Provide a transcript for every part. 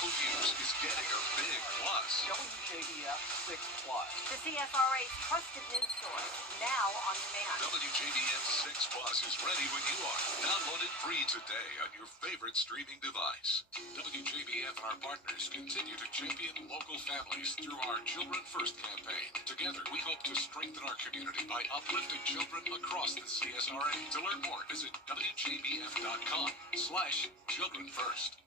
local news is getting a big plus. WJBF 6 Plus. The CSRA's trusted news source, now on demand. WJBF 6 Plus is ready when you are. Download it free today on your favorite streaming device. WJBF and our partners continue to champion local families through our Children First campaign. Together, we hope to strengthen our community by uplifting children across the CSRA. To learn more, visit WJBF.com/Children First.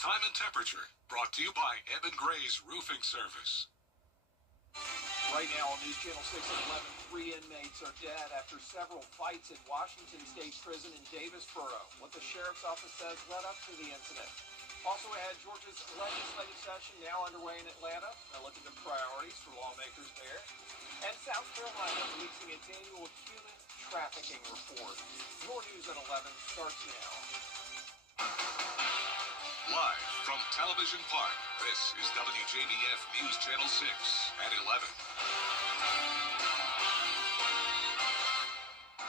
Time and temperature, brought to you by Eben Gray's Roofing Service. Right now on News Channel 6 at 11, 3 inmates are dead after several fights at Washington State Prison in Davisboro. What the sheriff's office says led up to the incident. Also ahead, Georgia's legislative session now underway in Atlanta. They'll look into priorities for lawmakers there. And South Carolina releasing its annual human trafficking report. Your News at 11 starts now. Live from Television Park, this is WJBF News Channel 6 at 11.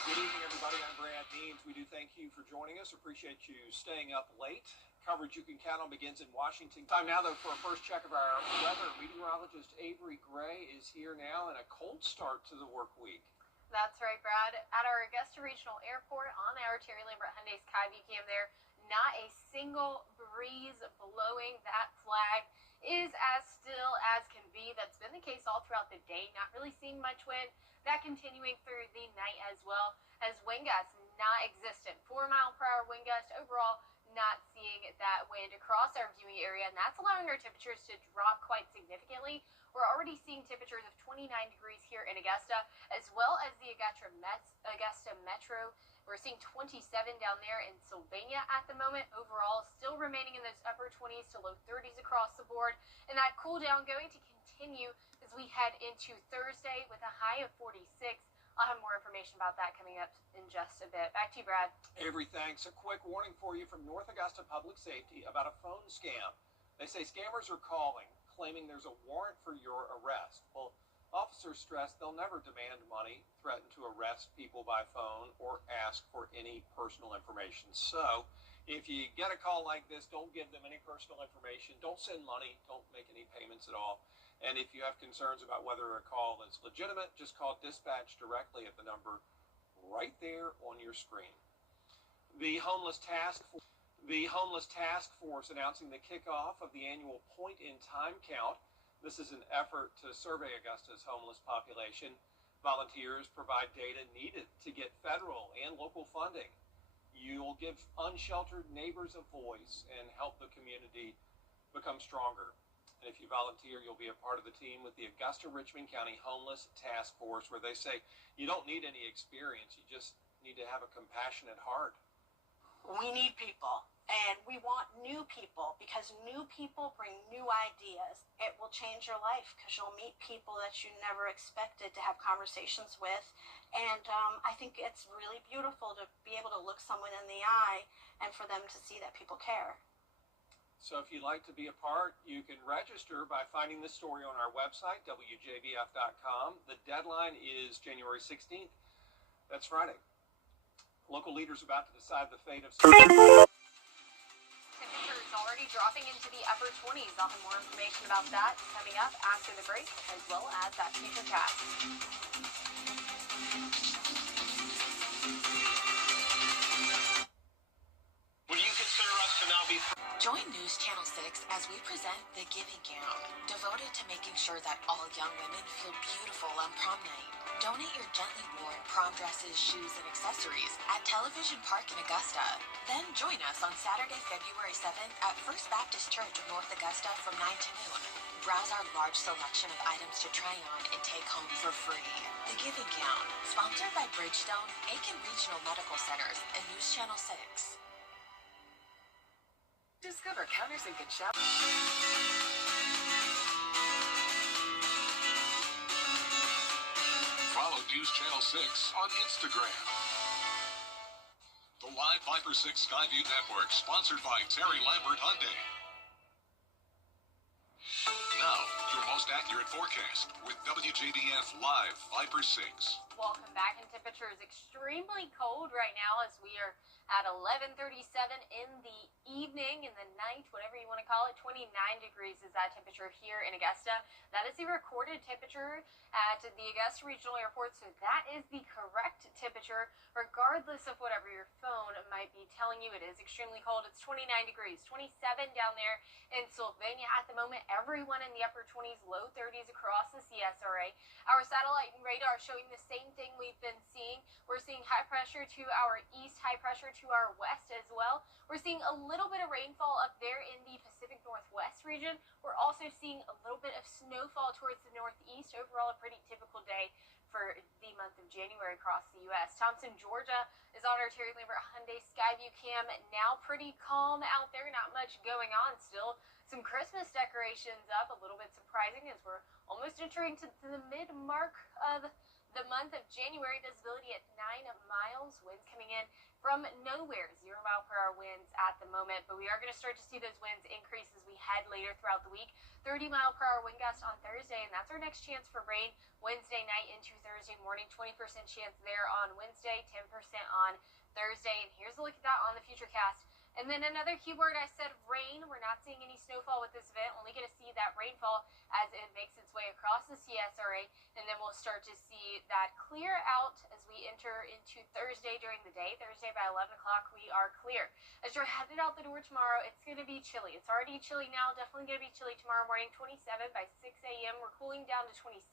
Good evening, everybody. I'm Brad Deans. We do thank you for joining us. Appreciate you staying up late. Coverage you can count on begins in Washington. Time now, though, for a first check of our weather. Meteorologist Avery Gray is here now, and a cold start to the work week. That's right, Brad. At our Augusta Regional Airport on our Terry Lambert Hyundai Skyview cam there, not a single breeze blowing. That flag is as still as can be. That's been the case all throughout the day. Not really seeing much wind. That continuing through the night as well, as wind gusts not existent. 4-mile-per-hour wind gust overall. Not seeing that wind across our viewing area, and that's allowing our temperatures to drop quite significantly. We're already seeing temperatures of 29 degrees here in Augusta, as well as the Augusta Metro. We're seeing 27 down there in Sylvania at the moment. Overall, still remaining in those upper 20s to low 30s across the board, and that cool down going to continue as we head into Thursday with a high of 46. I'll have more information about that coming up in just a bit. Back to you, Brad. Avery, thanks. A quick warning for you from North Augusta Public Safety about a phone scam. They say scammers are calling, claiming there's a warrant for your arrest. Well, officers stress they'll never demand money, threaten to arrest people by phone, or ask for any personal information. So, if you get a call like this, don't give them any personal information. Don't send money. Don't make any payments at all. And if you have concerns about whether a call is legitimate, just call dispatch directly at the number right there on your screen. The Homeless Task Force announcing the kickoff of the annual point-in-time count. This is an effort to survey Augusta's homeless population. Volunteers provide data needed to get federal and local funding. You'll give unsheltered neighbors a voice and help the community become stronger. And if you volunteer, you'll be a part of the team with the Augusta-Richmond County Homeless Task Force, where they say you don't need any experience. You just need to have a compassionate heart. We need people, and we want new people, because new people bring new ideas. It will change your life because you'll meet people that you never expected to have conversations with. And I think it's really beautiful to be able to look someone in the eye and for them to see that people care. So if you'd like to be a part, you can register by finding this story on our website, WJBF.com. The deadline is January 16th. That's Friday. Local leaders about to decide the fate of... Temperatures already dropping into the upper 20s. I'll have more information about that coming up after the break, as well as that future cast. Join News Channel 6 as we present The Giving Gown, devoted to making sure that all young women feel beautiful on prom night. Donate your gently worn prom dresses, shoes, and accessories at Television Park in Augusta. Then join us on Saturday, February 7th at First Baptist Church of North Augusta from 9 to noon. Browse our large selection of items to try on and take home for free. The Giving Gown, sponsored by Bridgestone, Aiken Regional Medical Centers, and News Channel 6. Discover countersink and shower. Follow News Channel 6 on Instagram. The Live Viper 6 Skyview Network, sponsored by Terry Lambert Hyundai. Now, your most accurate forecast with WJBF Live Viper 6. Welcome back. And temperatures extremely cold right now as we are at 11:37 in the evening. evening, in the night, whatever you want to call it. 29 degrees is that temperature here in Augusta. That is the recorded temperature at the Augusta Regional Airport, so that is the correct temperature, regardless of whatever your phone might be telling you. It is extremely cold. It's 29 degrees, 27 down there in Sylvania at the moment. Everyone in the upper 20s, low 30s across the CSRA. Our satellite and radar showing the same thing we've been seeing. We're seeing high pressure to our east, high pressure to our west as well. We're seeing a little bit of rainfall up there in the Pacific Northwest region. We're also seeing a little bit of snowfall towards the northeast. Overall, a pretty typical day for the month of January across the U.S. Thompson, Georgia is on our Terry Lambert Hyundai Skyview cam. Now pretty calm out there, not much going on still. Some Christmas decorations up, a little bit surprising as we're almost entering to the mid-mark of the month of January. Visibility at 9 miles, winds coming in from nowhere, 0 mile per hour winds at the moment, but we are going to start to see those winds increase as we head later throughout the week. 30 mile per hour wind gust on Thursday, and that's our next chance for rain Wednesday night into Thursday morning. 20% chance there on Wednesday, 10% on Thursday, and here's a look at that on the Futurecast. And then another keyword, I said rain. We're not seeing any snowfall with this event. Only going to see that rainfall as it makes its way across the CSRA. And then we'll start to see that clear out as we enter into Thursday during the day. Thursday by 11 o'clock, we are clear. As you're headed out the door tomorrow, it's going to be chilly. It's already chilly now. Definitely going to be chilly tomorrow morning. 27 by 6 a.m. We're cooling down to 26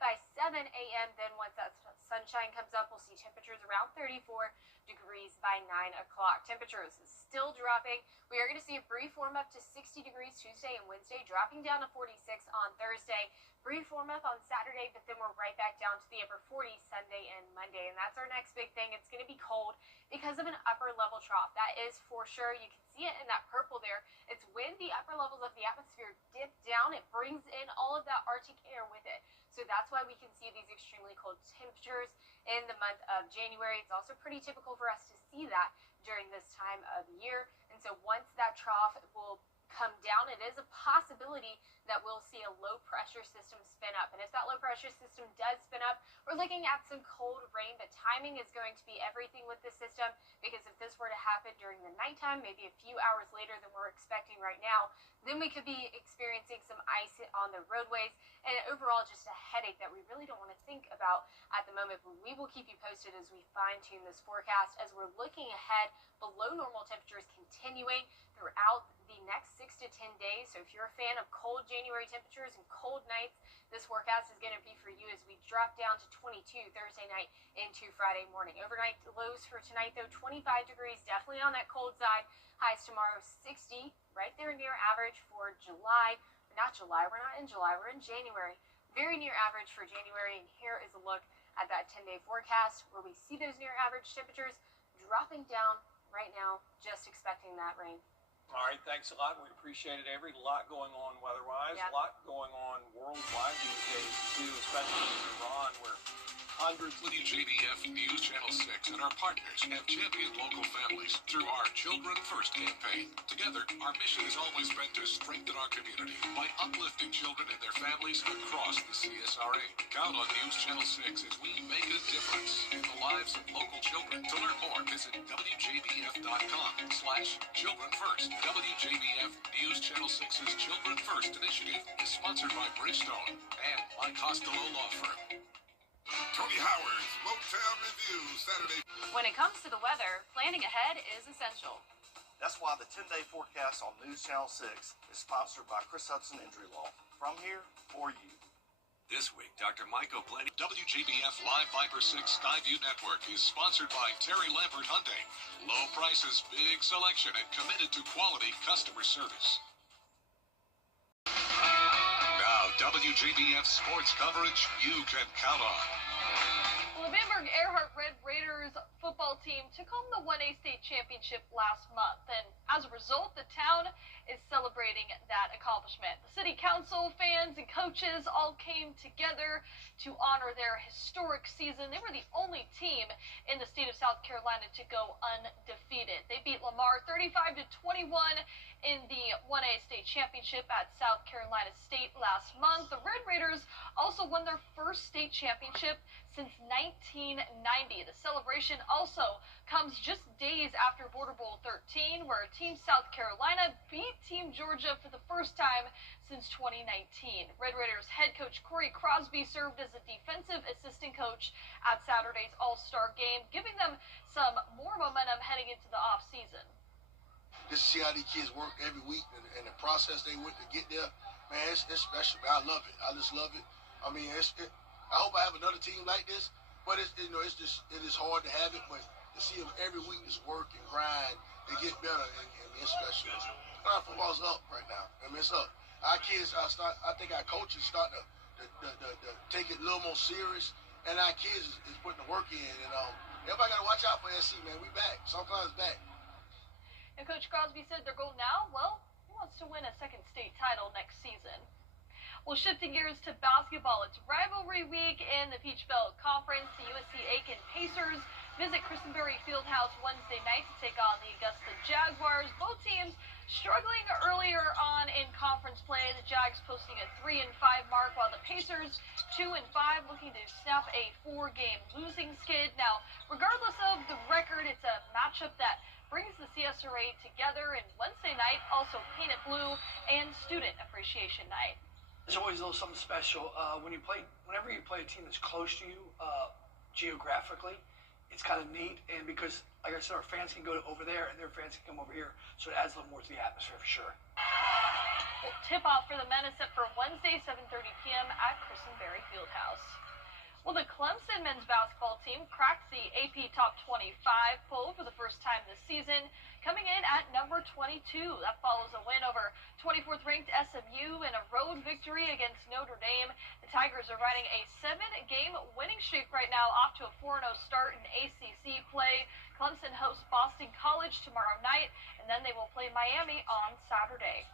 by 7 a.m. Then once that sunshine comes up, we'll see temperatures around 34 degrees by 9 o'clock. Temperatures still dropping. We are going to see a brief warm up to 60 degrees Tuesday and Wednesday, dropping down to 46 on Thursday. Brief warm up on Saturday, but then we're right back down to the upper 40s Sunday and Monday. And that's our next big thing. It's going to be cold because of an upper level trough. That is for sure. You can see it in that purple there. It's when the upper levels of the atmosphere dip down, it brings in all of that Arctic air with it. So that's why we can see these extremely cold temperatures in the month of January. It's also pretty typical for us to see that during this time of year. And so once that trough will come down, it is a possibility that we'll see a low pressure system spin up. And if that low pressure system does spin up, we're looking at some cold rain, but timing is going to be everything with this system, because if this were to happen during the nighttime, maybe a few hours later than we're expecting right now, then we could be experiencing some ice on the roadways and overall just a headache that we really don't want to think about at the moment. But we will keep you posted as we fine tune this forecast as we're looking ahead. Below normal temperatures continuing throughout the next 6 to 10 days. So if you're a fan of cold January temperatures and cold nights, this forecast is going to be for you as we drop down to 22 Thursday night into Friday morning. Overnight lows for tonight, though, 25 degrees, definitely on that cold side. Highs tomorrow, 60, right there near average for July. Not July, we're not in July, we're in January. Very near average for January, and here is a look at that 10-day forecast where we see those near average temperatures dropping down right now, just expecting that rain. All right, thanks a lot. We appreciate it, Avery. A lot going on weather-wise, Yep. a lot going on worldwide these days, too, especially in Iran, where hundreds of WJBF News Channel 6 and our partners have championed local families through our Children First campaign. Together, our mission has always been to strengthen our community by uplifting children and their families across the CSRA. Count on News Channel 6 as we make a difference in the lives of local children. To learn more, visit WJBF.com/Children First. WJBF News Channel 6's Children First initiative is sponsored by Bridgestone and by Costello Law Firm. Tony Howard's Motown Review, Saturday. When it comes to the weather, planning ahead is essential. That's why the 10-day forecast on News Channel 6 is sponsored by Chris Hudson Injury Law. From here, for you. This week, Dr. Michael Plenty. WJBF Live Viper 6 Skyview Network is sponsored by Terry Lambert Hyundai. Low prices, big selection, and committed to quality customer service. Now, WJBF sports coverage you can count on. Well, the Bamberg Earhart Red Raiders football team took home the 1A state championship last month, and as a result, the town is celebrating that accomplishment. The city council, fans, and coaches all came together to honor their historic season. They were the only team in the state of South Carolina to go undefeated. They beat Lamar 35-21 in the 1A state championship at South Carolina State last month. The Red Raiders also won their first state championship since 1990. The celebration also comes just days after Border Bowl 13, where Team South Carolina beat Team Georgia for the first time since 2019. Red Raiders head coach Corey Crosby served as a defensive assistant coach at Saturday's All-Star game, giving them some more momentum heading into the offseason. Just to see how these kids work every week and the process they went to get there, man, it's special. Man, I love it. I just love it. I mean, I hope I have another team like this, but it is hard to have it, but to see them every week just work and grind and get better, and it's special. Our football's up right now. I mean, it's up. Our kids, I think our coaches starting to take it a little more serious, and our kids is putting the work in. And everybody got to watch out for SC, man. We back. Sometimes back. And Coach Crosby said their goal now, well, he wants to win a second state title next season. Well, shifting gears to basketball, it's rivalry week in the Peach Belt Conference. The USC-Aiken Pacers visit Christenberry Fieldhouse Wednesday night to take on the Augusta Jaguars. Both teams struggling earlier on in conference play. The Jags posting a 3-5 mark, while the Pacers 2-5, looking to snap a 4-game losing skid. Now, regardless of the record, it's a matchup that brings the CSRA together. And Wednesday night, also Paint It Blue and Student Appreciation Night. There's always a little something special whenever you play a team that's close to you geographically. It's kind of neat, and because, like I said, our fans can go over there and their fans can come over here, so it adds a little more to the atmosphere for sure. Tip-off for the men is set for Wednesday, 7:30 p.m. at Christenberry Fieldhouse. Well, the Clemson men's basketball team cracked the AP Top 25 poll for the first time this season, coming in at number 22. That follows a win over 24th-ranked SMU and a road victory against Notre Dame. The Tigers are riding a 7-game winning streak right now, off to a 4-0 start in ACC play. Clemson hosts Boston College tomorrow night, and then they will play Miami on Saturday.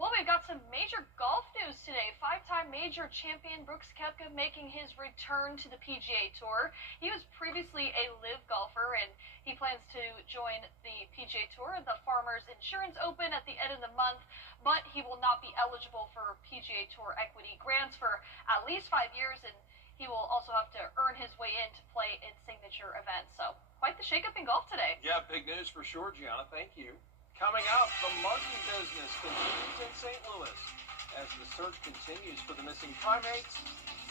Well, we've got some major golf news today. 5-time major champion Brooks Koepka making his return to the PGA Tour. He was previously a LIV golfer, and he plans to join the PGA Tour at the Farmers Insurance Open at the end of the month, but he will not be eligible for PGA Tour equity grants for at least 5 years, and he will also have to earn his way in to play in signature events. So, quite the shakeup in golf today. Yeah, big news for sure, Gianna. Thank you. Coming up, the monkey business continues in St. Louis as the search continues for the missing primates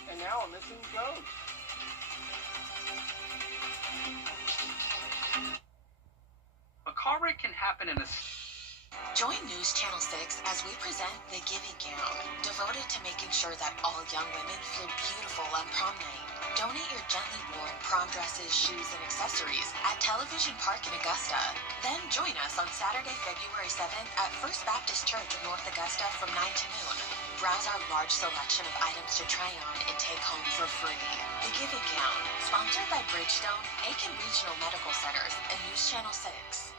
and now a missing goat. A car wreck can happen in a... Join News Channel 6 as we present The Giving Gown, devoted to making sure that all young women feel beautiful on prom night. Donate your gently worn prom dresses, shoes, and accessories at Television Park in Augusta. Then join us on Saturday, February 7th at First Baptist Church in North Augusta from 9 to noon. Browse our large selection of items to try on and take home for free. The Giving Gown, sponsored by Bridgestone, Aiken Regional Medical Centers, and News Channel 6.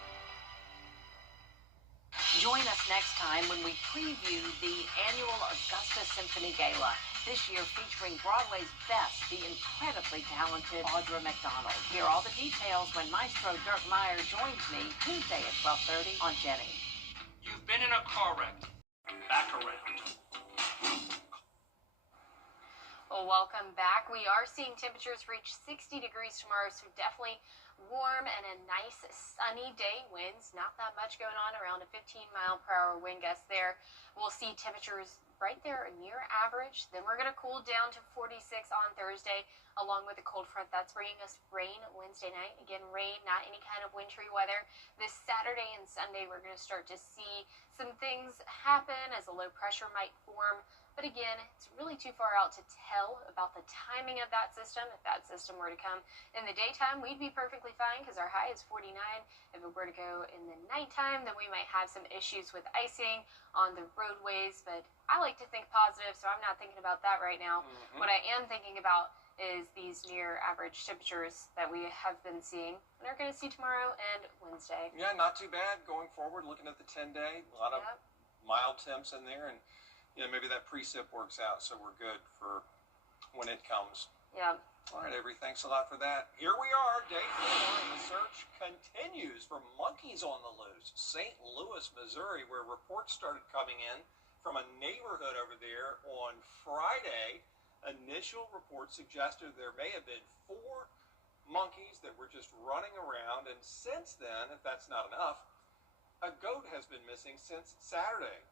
Join us next time when we preview the annual Augusta Symphony Gala. This year featuring Broadway's best, the incredibly talented Audra McDonald. Hear all the details when Maestro Dirk Meyer joins me Tuesday at 12:30 on Jenny. You've been in a car wreck. Back around. Well, welcome back. We are seeing temperatures reach 60 degrees tomorrow, so definitely warm and a nice sunny day. Winds, not that much going on, around a 15-mile-per-hour wind gust there. We'll see temperatures right there near average. Then we're going to cool down to 46 on Thursday, along with a cold front that's bringing us rain Wednesday night. Again, rain, not any kind of wintry weather. This Saturday and Sunday, we're going to start to see some things happen as a low pressure might form. But again, it's really too far out to tell about the timing of that system. If that system were to come in the daytime, we'd be perfectly fine because our high is 49. If it were to go in the nighttime, then we might have some issues with icing on the roadways. But I like to think positive, so I'm not thinking about that right now. What I am thinking about is these near average temperatures that we have been seeing and are going to see tomorrow and Wednesday. Yeah, not too bad going forward. Looking at the 10-day, a lot of mild temps in there, and maybe that precip works out, so we're good for when it comes. Yeah. All right, Avery, thanks a lot for that. Here we are, day 4, and the search continues for monkeys on the loose. St. Louis, Missouri, where reports started coming in from a neighborhood over there on Friday. Initial reports suggested there may have been 4 monkeys that were just running around, and since then, if that's not enough, a goat has been missing since Saturday.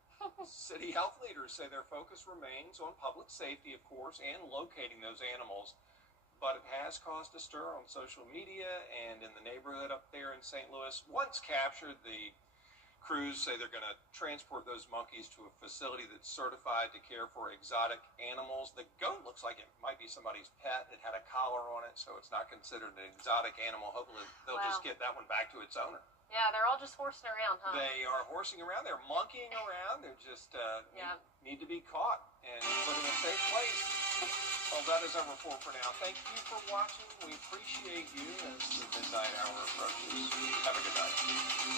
City health leaders say their focus remains on public safety, of course, and locating those animals. But it has caused a stir on social media and in the neighborhood up there in St. Louis. Once captured, the crews say they're going to transport those monkeys to a facility that's certified to care for exotic animals. The goat looks like it might be somebody's pet. It had a collar on it, so it's not considered an exotic animal. Hopefully they'll just get that one back to its owner. Yeah, they're all just horsing around, huh? They are horsing around. They're monkeying around. They're just need to be caught and put in a safe place. Well, that is our report for now. Thank you for watching. We appreciate you as the midnight hour approaches. Have a good night.